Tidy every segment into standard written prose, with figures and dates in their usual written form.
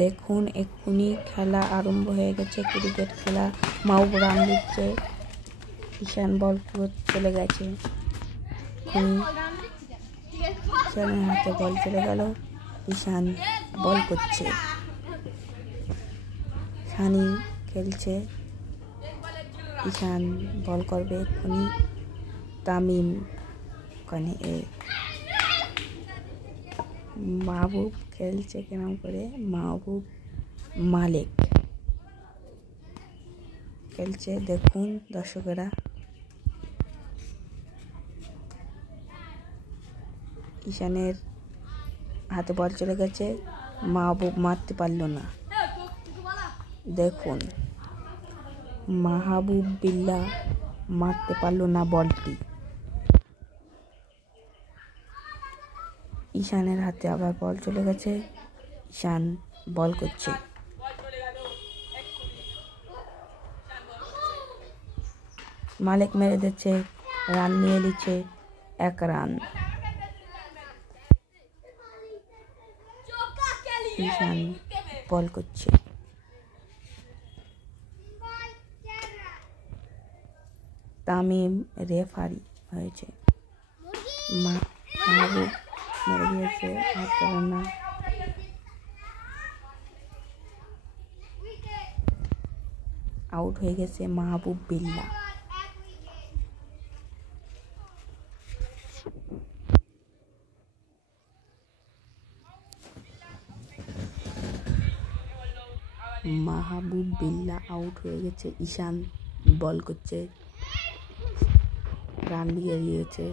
দেখুন এক্ষুনি খেলা আরম্ভ হয়ে গেছে, ক্রিকেট খেলা। মাহবুব রান দিচ্ছে, ঈশান বল পুরো চলে গেছে। ঈশানের হাতে বল চলে গেল, ঈশান বল করছে, সানি খেলছে, ঈশান বল করবে এক্ষুনি। তামিম ওখানে মাহবুব খেলছে কেমন করে, মাহবুব মালিক খেলছে। দেখুন দর্শকেরা, ঈশানের হাতে বল চলে গেছে, মাহবুব মারতে পারলো না। দেখুন মাহবুব বিল্লাহ মারতে পারলো না বলটি। ঈশানের হাতে আবার বল চলে গেছে, ঈশান বল করছে, মালিক মেরে দিচ্ছে, রান নিয়ে নিচ্ছে, 1 রান। ঈশান বল করছে, তামিম রেফারি হয়েছে, মাহবুব মেরে দিয়েছে, আউট হয়ে গেছে মাহবুব বিল্লাহ। মাহবুব বিল্লাহ আউট হয়ে গেছে। ঈশান বল করছে, রান দিয়ে দিয়েছে।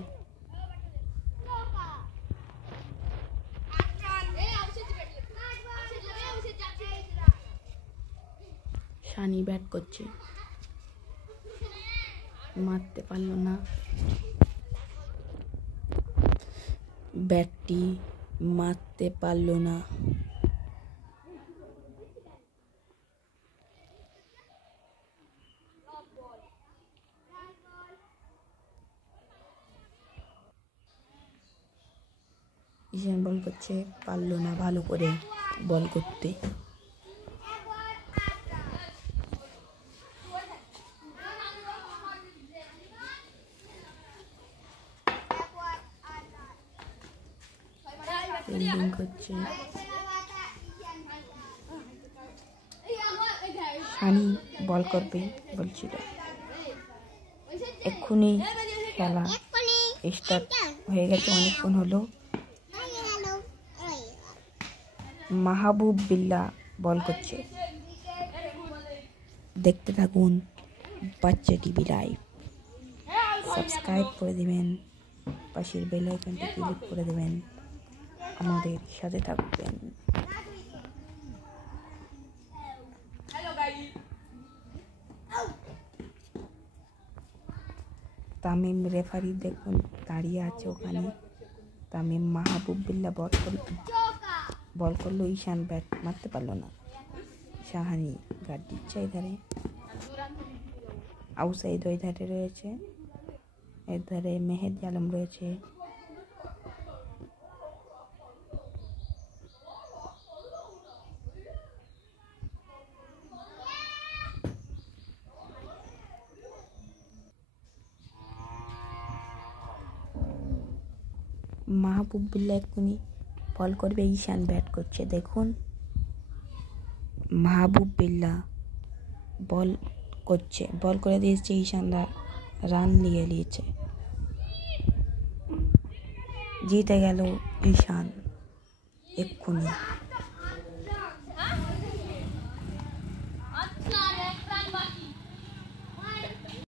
সানি ব্যাট করছে, মারতে পারল না, ব্যাটটি মারতে পারল না। ঈশান বল করছে, পারল না ভালো করে বল করতে। ফিল্ডিং করছে, সানি বল করবে বলছিল। এক্ষুনি খেলা স্টার্ট হয়ে গেছে, অনেকক্ষণ হলো। মাহবুব বিল্লাহ বল করছে। দেখতে থাকুন বাচ্চা টিভি লাইভ। সাবস্ক্রাইব করে দেবেন, পাশের বেল আইকনটি ক্লিক করে দেবেন, আমাদের সাথে থাকবেন। তামিম রেফারি দেখুন দাঁড়িয়ে আছে ওখানে। তামিম মাহবুব বিল্লাহ বল করলো, ঈশান ব্যাট মারতে পারলো না। সাহানি গার্ড দিচ্ছে, এধারে আউটসাইড ওই ধারে রয়েছে, এর ধারে মেহেদি আলম রয়েছে। মাহবুব বিল্লাহ এক্ষুনি বল করবে, ঈশান ব্যাট করছে। দেখুন মাহবুব বিল্লাহ বল করছে, বল করে দিয়েছে, ঈশানরা রান নিয়ে নিয়েছে, জিতে গেল ঈশান এক্ষুনি।